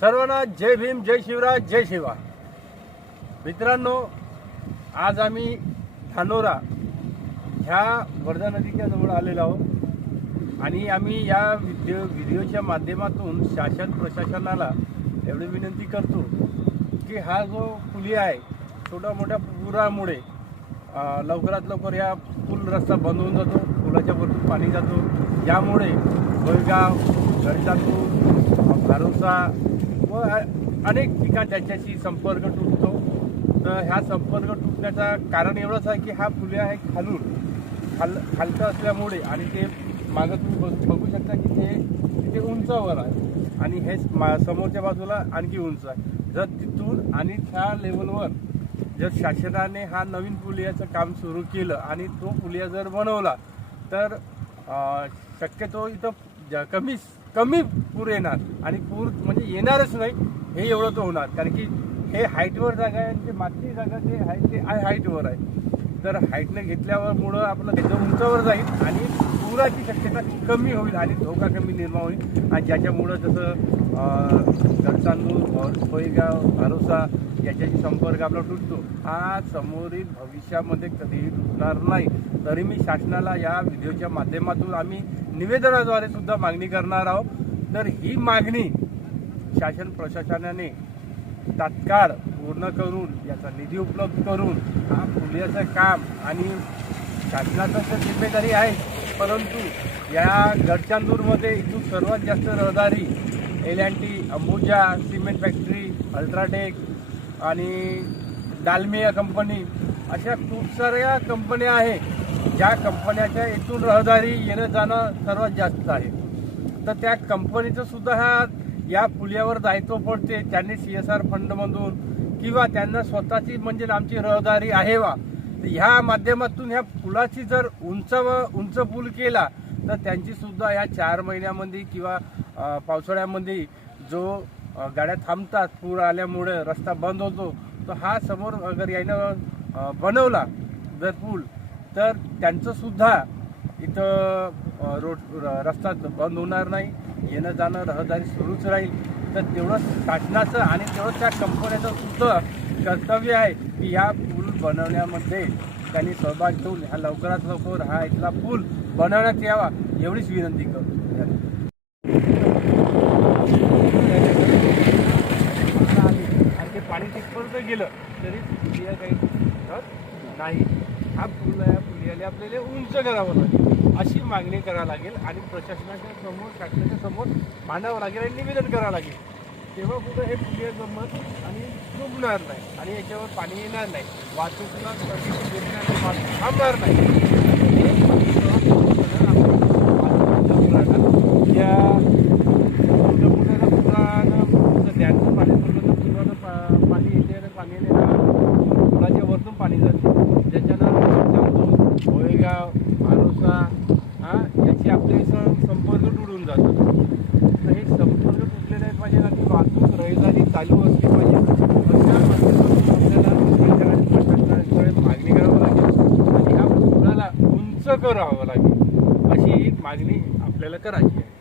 सर्वांना जय भीम जय शिवराज जय शिवा. मित्रांनो आज आम्ही धानोरा ह्या वर्धा नदीच्या जवळ आलेलो आहोत. आणि आम्ही या व्हिडिओ व्हिडिओच्या माध्यमातून शासन प्रशासनाला एवढी विनंती करतो की हा जो पुली आहे छोट्या मोठ्या पुरामुळे लवकरात लवकर या पूल रस्ता बंद होऊन जातो पुलाच्या वरतून पाणी जातो. यामुळे गोयगाव गडजापूर भारोसा व अनेक ठिकाण त्यांच्याशी संपर्क तुटतो. तर ह्या संपर्क तुटण्याचं कारण एवढंच आहे की हा पुलिया आहे खालून. खाल खालचं असल्यामुळे आणि ते मागं तुम्ही बघू बघू शकता की ते तिथे उंचावर आहे. आणि हे मा- समोरच्या बाजूला आणखी उंच आहे. जर तिथून आणि त्या लेवलवर जर शासनाने हा नवीन पुलियाचं काम सुरू केलं आणि तो पुलिया जर बनवला तर शक्यतो इथं ज- कमी पूर येणार आणि पूर म्हणजे येणारच नाही हे एवढं तर होणार. कारण की हे हाईटवर जागा आहे आणि ते मागची जागा जे आहे ते हाईटवर आहे. तर हाईटने घेतल्यावर मुळं आपलं त्याचं उंचावर जाईल आणि पुराची शक्यता कमी होईल आणि धोका कमी निर्माण होईल. आणि ज्याच्यामुळं जसं गडचांदूर सोयगाव भारोसा याच्याशी संपर्क आपला तुटतो. हा समोरील भविष्यामध्ये कधीही तुटणार नाही. तरी मी शासनाला या व्हिडिओच्या माध्यमातून आम्ही निवेदनाद्वारे सुद्धा मागणी करणार आहोत. तर ही मागणी शासन प्रशासनाने तात्काळ पूर्ण करून याचा निधी उपलब्ध करून हा पुलियाचं काम आणि शासनाचं तर जिम्मेदारी आहे परंतु या गडचांदूरमध्ये इथून सर्वात जास्त रहदारी L and T Ambuja cement factory UltraTech आणि डालमिया कंपनी अशा खूप साऱ्या कंपन्या आहेत. ज्या कंपन्याच्या इथून रहदारी येणं जाणं सर्वात जास्त आहे. तर त्या कंपनीचं सुद्धा हा या पुलियावर दायित्व पडते त्यांनी सी एस आर फंडमधून किंवा त्यांना स्वतःची म्हणजे आमची रहदारी आहे वा. तर ह्या माध्यमातून ह्या पुलाची जर उंच व उंच पूल केला तर त्यांची सुद्धा या चार महिन्यामध्ये किंवा पावसाळ्यामध्ये जो गाड्या थांबतात पूर आल्यामुळे रस्ता बंद होतो तर हा समोर अगर यानं बनवला जर पूल तर त्यांचं सुद्धा इथं रोड र- रस्ता बंद होणार नाही येणं जाणं रहदारी सुरूच राहील. तर तेवढं शासनाचं आणि तेवढं त्या कंपन्याचं सुद्धा कर्तव्य आहे की या पूल बनवण्यामध्ये त्यांनी सहभाग घेऊन ह्या लवकरात लवकर हा इथला पूल बनवण्यात यावा एवढीच विनंती करतो. आणि ते पाणी तिथपर्यंत गेलं तरी काही नाही. हा पूल आहे पुलियाला आपल्याला उंच करावं लागेल. अशी मागणी करावं लागेल आणि प्रशासनाच्या समोर शासनाच्या समोर मांडावं लागेल आणि निवेदन करावं लागेल. तेव्हा कुठं हे पुलिया जमत आणि डुबणार नाही आणि याच्यावर पाणी येणार नाही. वाहतुकीला थांबणार नाही हे सगळं आपण राहणार. या मोठ्या मोठ्या पुरानं जर डॅमचं पाणी पडलं तर पुरानं पा- पाणी येते आणि पाण्याने पुलाच्या वरतून पाणी जाते ज्याच्यानं चांदूर गोळेगाव आरोसा हा याची आपले सं संपर्क तुडून जातात तर हे संपर्क तुटले नाही पाहिजे आणि वाहतूक रहदारी चालू असली पाहिजे. अशा माध्यमातून आपल्याला प्रशासनाकडे मागणी करावं लागेल. आणि ह्या पुलाला उंच करावं लागेल. अशी एक मागणी आपल्याला करायची आहे.